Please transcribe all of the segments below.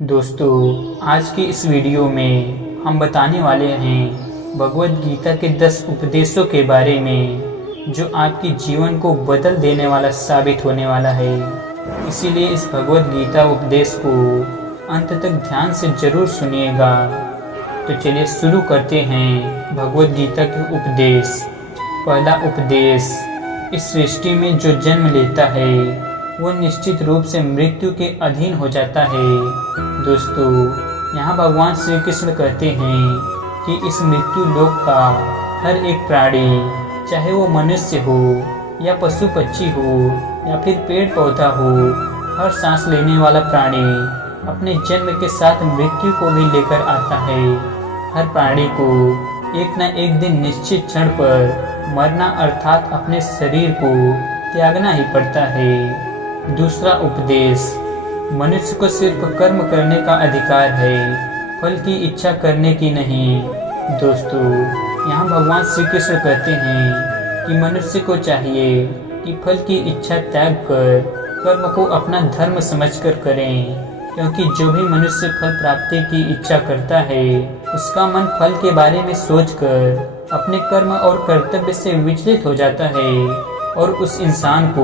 दोस्तों, आज की इस वीडियो में हम बताने वाले हैं भगवद गीता के 10 उपदेशों के बारे में जो आपके जीवन को बदल देने वाला साबित होने वाला है। इसीलिए इस भगवद गीता उपदेश को अंत तक ध्यान से जरूर सुनिएगा। तो चलिए शुरू करते हैं भगवद गीता के उपदेश। पहला उपदेश, इस सृष्टि में जो जन्म लेता है वो निश्चित रूप से मृत्यु के अधीन हो जाता है। दोस्तों, यहाँ भगवान श्री कृष्ण कहते हैं कि इस मृत्यु लोक का हर एक प्राणी, चाहे वो मनुष्य हो या पशु पक्षी हो या फिर पेड़ पौधा हो, हर सांस लेने वाला प्राणी अपने जन्म के साथ मृत्यु को भी लेकर आता है। हर प्राणी को एक न एक दिन निश्चित क्षण पर मरना अर्थात अपने शरीर को त्यागना ही पड़ता है। दूसरा उपदेश, मनुष्य को सिर्फ कर्म करने का अधिकार है, फल की इच्छा करने की नहीं। दोस्तों, यहाँ भगवान श्री कृष्ण कहते हैं कि मनुष्य को चाहिए कि फल की इच्छा त्याग कर कर्म को अपना धर्म समझकर करें, क्योंकि जो भी मनुष्य फल प्राप्ति की इच्छा करता है उसका मन फल के बारे में सोचकर अपने कर्म और कर्तव्य से विचलित हो जाता है और उस इंसान को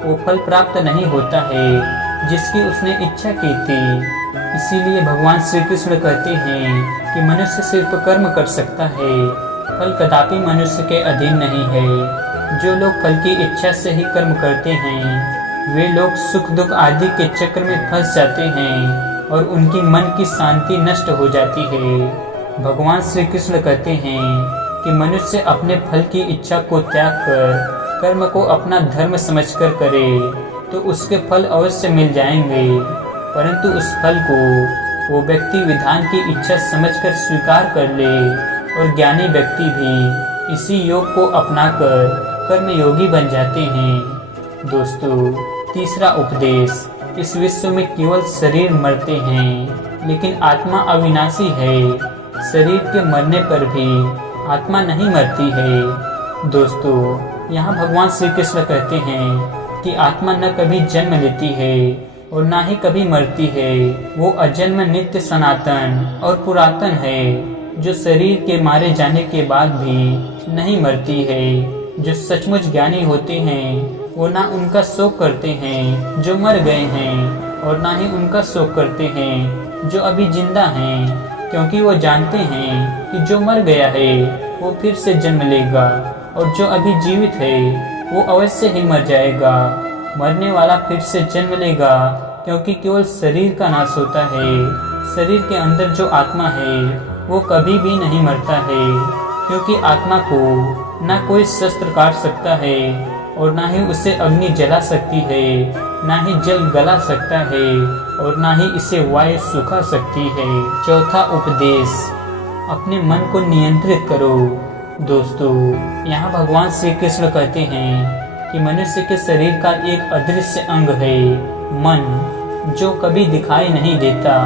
वो फल प्राप्त नहीं होता है जिसकी उसने इच्छा की थी। इसीलिए भगवान श्री कृष्ण कहते हैं कि मनुष्य सिर्फ कर्म कर सकता है, फल कदापि मनुष्य के अधीन नहीं है। जो लोग फल की इच्छा से ही कर्म करते हैं वे लोग सुख दुख आदि के चक्र में फंस जाते हैं और उनकी मन की शांति नष्ट हो जाती है। भगवान श्री कृष्ण कहते हैं कि मनुष्य अपने फल की इच्छा को त्याग कर कर्म को अपना धर्म समझकर करे तो उसके फल अवश्य मिल जाएंगे, परंतु उस फल को वो व्यक्ति विधान की इच्छा समझकर स्वीकार कर ले और ज्ञानी व्यक्ति भी इसी योग को अपनाकर कर्मयोगी बन जाते हैं। दोस्तों, तीसरा उपदेश, इस विश्व में केवल शरीर मरते हैं लेकिन आत्मा अविनाशी है। शरीर के मरने पर भी आत्मा नहीं मरती है। दोस्तों, यहाँ भगवान श्री कृष्ण कहते हैं कि आत्मा न कभी जन्म लेती है और न ही कभी मरती है। वो अजन्म, नित्य, सनातन और पुरातन है, जो शरीर के मारे जाने के बाद भी नहीं मरती है। जो सचमुच ज्ञानी होते हैं वो ना उनका शोक करते हैं जो मर गए हैं और ना ही उनका शोक करते हैं जो अभी जिंदा हैं, क्योंकि वो जानते हैं कि जो मर गया है वो फिर से जन्म लेगा और जो अभी जीवित है वो अवश्य ही मर जाएगा। मरने वाला फिर से जन्म लेगा, क्योंकि केवल शरीर का नाश होता है। शरीर के अंदर जो आत्मा है वो कभी भी नहीं मरता है, क्योंकि आत्मा को ना कोई शस्त्र काट सकता है और ना ही उसे अग्नि जला सकती है, ना ही जल गला सकता है और ना ही इसे वायु सुखा सकती है। चौथा उपदेश, अपने मन को नियंत्रित करो। दोस्तों, यहाँ भगवान श्री कृष्ण कहते हैं कि मनुष्य के शरीर का एक अदृश्य अंग है मन, जो कभी दिखाई नहीं देता,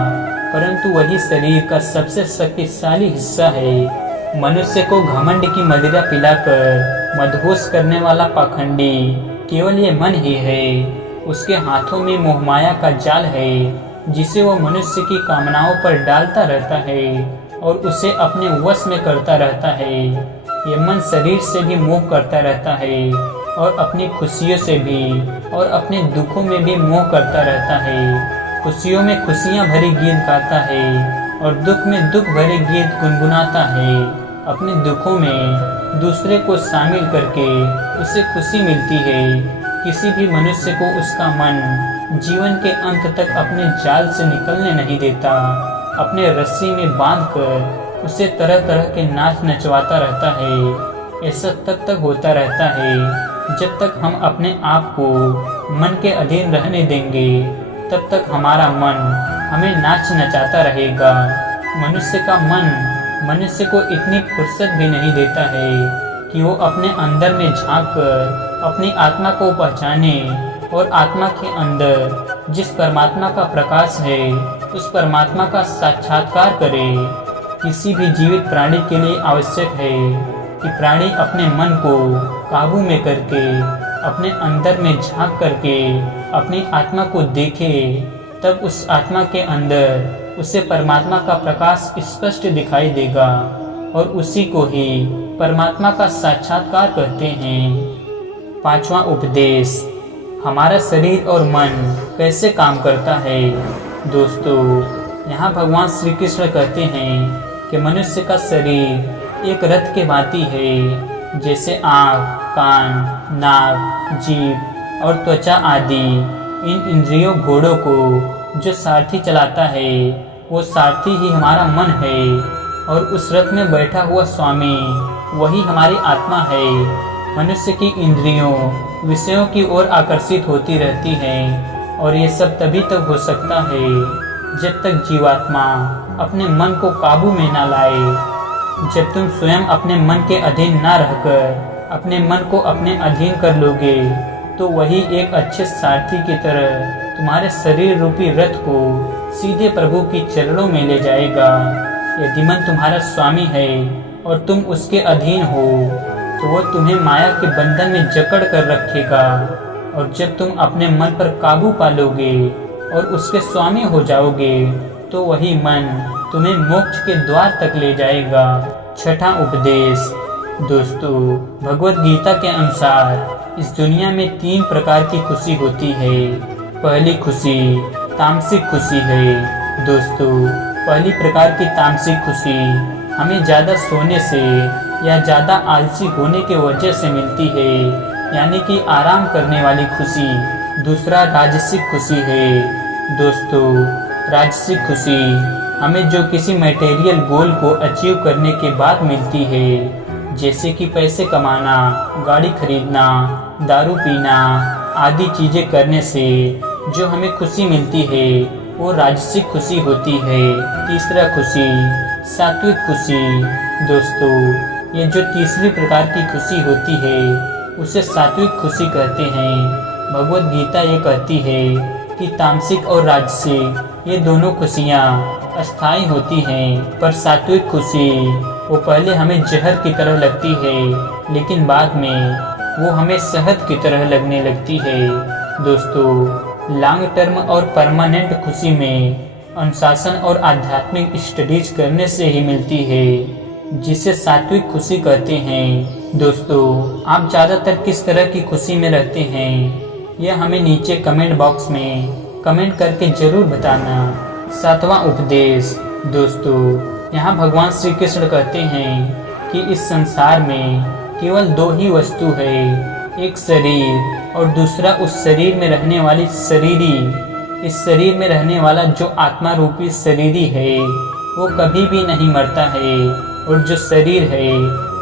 परंतु वही शरीर का सबसे शक्तिशाली हिस्सा है। मनुष्य को घमंड की मदिरा पिलाकर मदहोश करने वाला पाखंडी केवल ये मन ही है। उसके हाथों में मोहमाया का जाल है जिसे वो मनुष्य की कामनाओं पर डालता रहता है और उसे अपने वश में करता रहता है। ये मन शरीर से भी मोह करता रहता है और अपनी खुशियों से भी और अपने दुखों में भी मोह करता रहता है। खुशियों में खुशियाँ भरी गीत गाता है और दुख में दुख भरे गीत गुनगुनाता है। अपने दुखों में दूसरे को शामिल करके उसे खुशी मिलती है। किसी भी मनुष्य को उसका मन जीवन के अंत तक अपने जाल से निकलने नहीं देता। अपने रस्सी में बांधकर उसे तरह तरह के नाच नचवाता रहता है। ऐसा तब तक होता रहता है जब तक हम अपने आप को मन के अधीन रहने देंगे, तब तक हमारा मन हमें नाच नचाता रहेगा। मनुष्य का मन मनुष्य को इतनी फुर्सत भी नहीं देता है कि वो अपने अंदर में झांक कर अपनी आत्मा को पहचाने और आत्मा के अंदर जिस परमात्मा का प्रकाश है उस परमात्मा का साक्षात्कार करे। किसी भी जीवित प्राणी के लिए आवश्यक है कि प्राणी अपने मन को काबू में करके अपने अंदर में झांक करके अपनी आत्मा को देखे तब उस आत्मा के अंदर उसे परमात्मा का प्रकाश स्पष्ट दिखाई देगा और उसी को ही परमात्मा का साक्षात्कार कहते हैं। पांचवा उपदेश, हमारा शरीर और मन कैसे काम करता है। दोस्तों, यहाँ भगवान श्री कृष्ण कहते हैं कि मनुष्य का शरीर एक रथ के भांति है। जैसे आँख, कान, नाक, जीभ और त्वचा आदि इन इंद्रियों घोड़ों को जो सारथी चलाता है, वो सारथी ही हमारा मन है और उस रथ में बैठा हुआ स्वामी वही हमारी आत्मा है। मनुष्य की इंद्रियों विषयों की ओर आकर्षित होती रहती हैं और ये सब तभी तक हो सकता है जब तक जीवात्मा अपने मन को काबू में ना लाए। जब तुम स्वयं अपने मन के अधीन ना रहकर अपने मन को अपने अधीन कर लोगे तो वही एक अच्छे सारथी की तरह तुम्हारे शरीर रूपी रथ को सीधे प्रभु की चरणों में ले जाएगा। यदि मन तुम्हारा स्वामी है और तुम उसके अधीन हो तो वो तुम्हें माया के बंधन में जकड़ कर रखेगा और जब तुम अपने मन पर काबू पालोगे और उसके स्वामी हो जाओगे तो वही मन तुम्हें मोक्ष के द्वार तक ले जाएगा। छठा उपदेश, दोस्तों, भगवत गीता के अनुसार इस दुनिया में 3 प्रकार की खुशी होती है। पहली खुशी तामसिक खुशी है। दोस्तों, पहली प्रकार की तामसिक खुशी हमें ज़्यादा सोने से या ज़्यादा आलसी होने के वजह से मिलती है, यानी कि आराम करने वाली खुशी। दूसरा राजसिक खुशी है। दोस्तों, राजसिक खुशी हमें जो किसी मटेरियल गोल को अचीव करने के बाद मिलती है, जैसे कि पैसे कमाना, गाड़ी खरीदना, दारू पीना आदि चीज़ें करने से जो हमें खुशी मिलती है वो राजसिक खुशी होती है। तीसरा खुशी सात्विक खुशी। दोस्तों, ये जो तीसरी प्रकार की खुशी होती है उसे सात्विक खुशी कहते हैं। भगवत गीता ये कहती है कि तामसिक और राजसिक ये दोनों खुशियाँ अस्थायी होती हैं, पर सात्विक खुशी वो पहले हमें जहर की तरह लगती है लेकिन बाद में वो हमें शहद की तरह लगने लगती है। दोस्तों, लॉन्ग टर्म और परमानेंट खुशी में अनुशासन और आध्यात्मिक स्टडीज करने से ही मिलती है, जिसे सात्विक खुशी कहते हैं। दोस्तों, आप ज़्यादातर किस तरह की खुशी में रहते हैं यह हमें नीचे कमेंट बॉक्स में कमेंट करके ज़रूर बताना। सातवां उपदेश, दोस्तों, यहाँ भगवान श्री कृष्ण कहते हैं कि इस संसार में केवल 2 ही वस्तु है, एक शरीर और दूसरा उस शरीर में रहने वाली शरीरी। इस शरीर में रहने वाला जो आत्मा रूपी शरीरी है वो कभी भी नहीं मरता है और जो शरीर है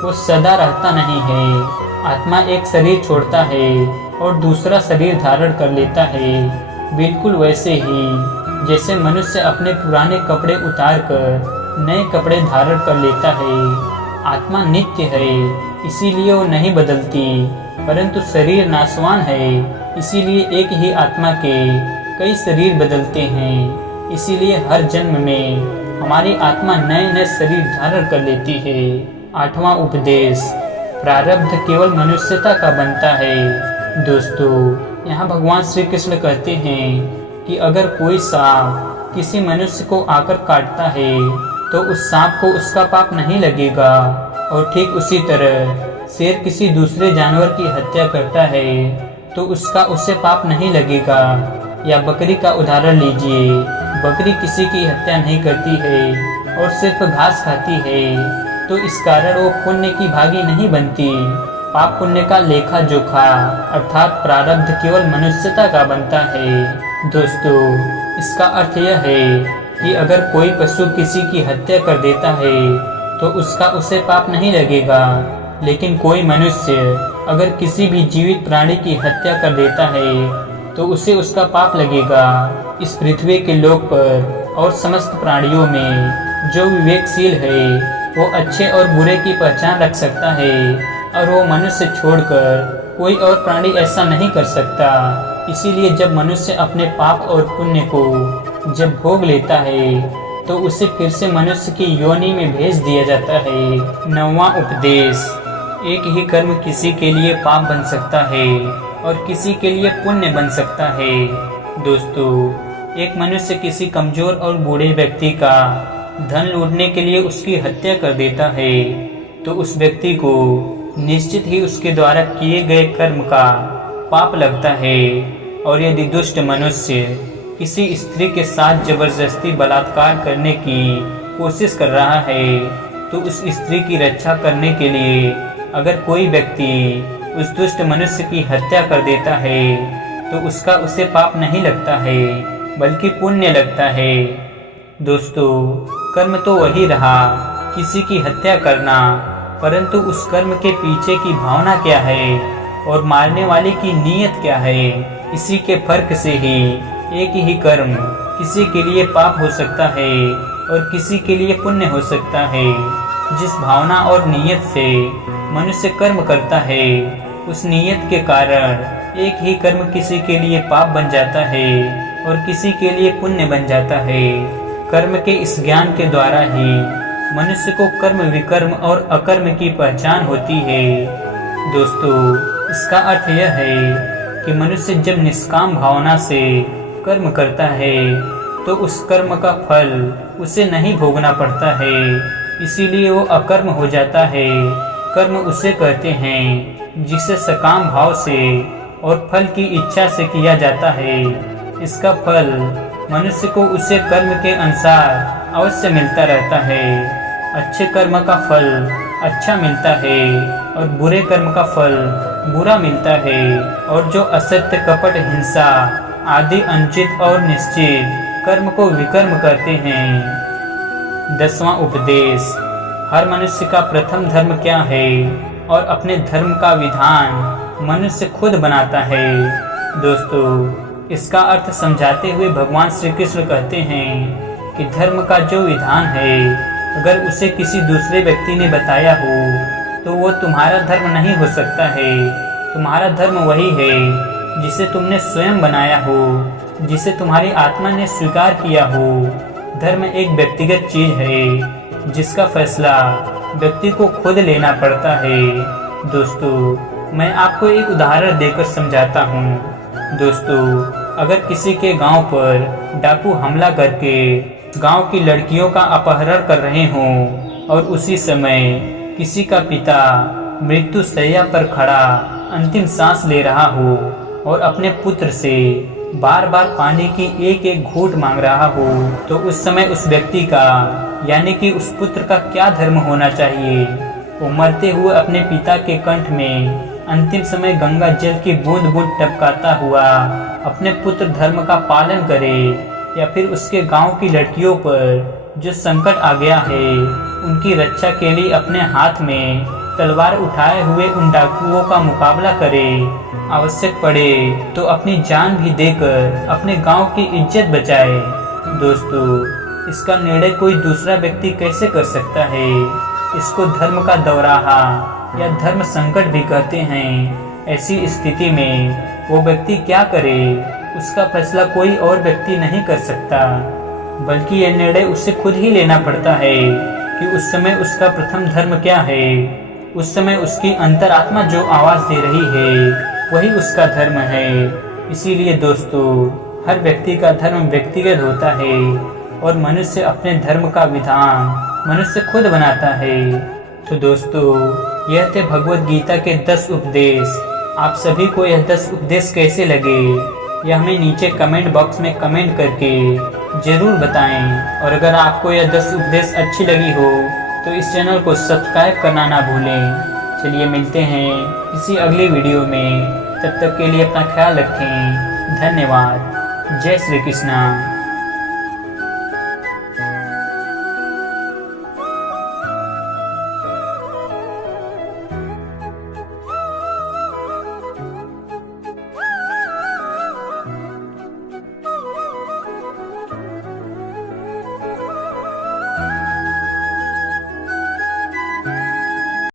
वो सदा रहता नहीं है। आत्मा एक शरीर छोड़ता है और दूसरा शरीर धारण कर लेता है, बिल्कुल वैसे ही जैसे मनुष्य अपने पुराने कपड़े उतार कर नए कपड़े धारण कर लेता है। आत्मा नित्य है इसीलिए वो नहीं बदलती, परंतु शरीर नाशवान है इसीलिए एक ही आत्मा के कई शरीर बदलते हैं। इसीलिए हर जन्म में हमारी आत्मा नए नए शरीर धारण कर लेती है। आठवां उपदेश, प्रारब्ध केवल मनुष्यता का बनता है। दोस्तों, यहाँ भगवान श्री कृष्ण कहते हैं कि अगर कोई सांप किसी मनुष्य को आकर काटता है तो उस सांप को उसका पाप नहीं लगेगा, और ठीक उसी तरह शेर किसी दूसरे जानवर की हत्या करता है तो उसका उससे पाप नहीं लगेगा। या बकरी का उदाहरण लीजिए, बकरी किसी की हत्या नहीं करती है और सिर्फ घास खाती है, तो इस कारण वो पुण्य की भागी नहीं बनती। पाप पुण्य का लेखा जोखा अर्थात प्रारब्ध केवल मनुष्यता का बनता है। दोस्तों, इसका अर्थ यह है कि अगर कोई पशु किसी की हत्या कर देता है तो उसका उसे पाप नहीं लगेगा, लेकिन कोई मनुष्य अगर किसी भी जीवित प्राणी की हत्या कर देता है तो उसे उसका पाप लगेगा। इस पृथ्वी के लोक पर और समस्त प्राणियों में जो विवेकशील है वो अच्छे और बुरे की पहचान रख सकता है, और वो मनुष्य छोड़कर कोई और प्राणी ऐसा नहीं कर सकता। इसीलिए जब मनुष्य अपने पाप और पुण्य को जब भोग लेता है तो उसे फिर से मनुष्य की योनि में भेज दिया जाता है। नौवां उपदेश, एक ही कर्म किसी के लिए पाप बन सकता है और किसी के लिए पुण्य बन सकता है। दोस्तों, एक मनुष्य किसी कमजोर और बूढ़े व्यक्ति का धन लूटने के लिए उसकी हत्या कर देता है तो उस व्यक्ति को निश्चित ही उसके द्वारा किए गए कर्म का पाप लगता है। और यदि दुष्ट मनुष्य किसी स्त्री के साथ जबरदस्ती बलात्कार करने की कोशिश कर रहा है तो उस स्त्री की रक्षा करने के लिए अगर कोई व्यक्ति उस दुष्ट मनुष्य की हत्या कर देता है तो उसका उसे पाप नहीं लगता है बल्कि पुण्य लगता है। दोस्तों, कर्म तो वही रहा, किसी की हत्या करना, परंतु उस कर्म के पीछे की भावना क्या है और मारने वाले की नीयत क्या है, इसी के फर्क से ही एक ही कर्म किसी के लिए पाप हो सकता है और किसी के लिए पुण्य हो सकता है। जिस भावना और नीयत से मनुष्य कर्म करता है उस नीयत के कारण एक ही कर्म किसी के लिए पाप बन जाता है और किसी के लिए पुण्य बन जाता है। कर्म के इस ज्ञान के द्वारा ही मनुष्य को कर्म विकर्म और अकर्म की पहचान होती है। दोस्तों, इसका अर्थ यह है कि मनुष्य जब निष्काम भावना से कर्म करता है तो उस कर्म का फल उसे नहीं भोगना पड़ता है, इसीलिए वो अकर्म हो जाता है। कर्म उसे कहते हैं जिसे सकाम भाव से और फल की इच्छा से किया जाता है। इसका फल मनुष्य को उसे कर्म के अनुसार अवश्य मिलता रहता है। अच्छे कर्म का फल अच्छा मिलता है और बुरे कर्म का फल बुरा मिलता है। और जो असत्य, कपट, हिंसा आदि अनुचित और निश्चित कर्म को विकर्म करते हैं। 10वां उपदेश, हर मनुष्य का प्रथम धर्म क्या है और अपने धर्म का विधान मनुष्य खुद बनाता है। दोस्तों, इसका अर्थ समझाते हुए भगवान श्री कृष्ण कहते हैं कि धर्म का जो विधान है अगर उसे किसी दूसरे व्यक्ति ने बताया हो तो वो तुम्हारा धर्म नहीं हो सकता है। तुम्हारा धर्म वही है जिसे तुमने स्वयं बनाया हो, जिसे तुम्हारी आत्मा ने स्वीकार किया हो। धर्म एक व्यक्तिगत चीज है जिसका फैसला व्यक्ति को खुद लेना पड़ता है। दोस्तों, मैं आपको एक उदाहरण देकर समझाता हूँ। दोस्तों, अगर किसी के गांव पर डाकू हमला करके गांव की लड़कियों का अपहरण कर रहे हों और उसी समय किसी का पिता मृत्यु शैया पर खड़ा अंतिम सांस ले रहा हो और अपने पुत्र से बार बार पानी की एक एक घूंट मांग रहा हो तो उस समय उस व्यक्ति का यानी कि उस पुत्र का क्या धर्म होना चाहिए? वो मरते हुए अपने पिता के कंठ में अंतिम समय गंगा जल की बूंद बूंद टपकाता हुआ अपने पुत्र धर्म का पालन करे या फिर उसके गांव की लड़कियों पर जो संकट आ गया है उनकी रक्षा के लिए अपने हाथ में तलवार उठाए हुए उन डाकुओं का मुकाबला करे, आवश्यक पड़े तो अपनी जान भी देकर अपने गांव की इज्जत बचाए। दोस्तों, इसका निर्णय कोई दूसरा व्यक्ति कैसे कर सकता है? इसको धर्म का दौराहा या धर्म संकट भी कहते हैं। ऐसी स्थिति में वो व्यक्ति क्या करे, उसका फैसला कोई और व्यक्ति नहीं कर सकता, बल्कि यह निर्णय उसे खुद ही लेना पड़ता है कि उस समय उसका प्रथम धर्म क्या है। उस समय उसकी अंतरात्मा जो आवाज दे रही है वही उसका धर्म है। इसीलिए दोस्तों, हर व्यक्ति का धर्म व्यक्तिगत होता है और मनुष्य अपने धर्म का विधान मनुष्य खुद बनाता है। तो दोस्तों, यह थे भगवत गीता के 10 उपदेश। आप सभी को यह 10 उपदेश कैसे लगे यह हमें नीचे कमेंट बॉक्स में कमेंट करके जरूर बताएं। और अगर आपको यह 10 उपदेश अच्छी लगी हो तो इस चैनल को सब्सक्राइब करना ना भूलें। चलिए मिलते हैं किसी अगली वीडियो में, तब तक के लिए अपना ख्याल रखें। धन्यवाद। जय श्री कृष्णा।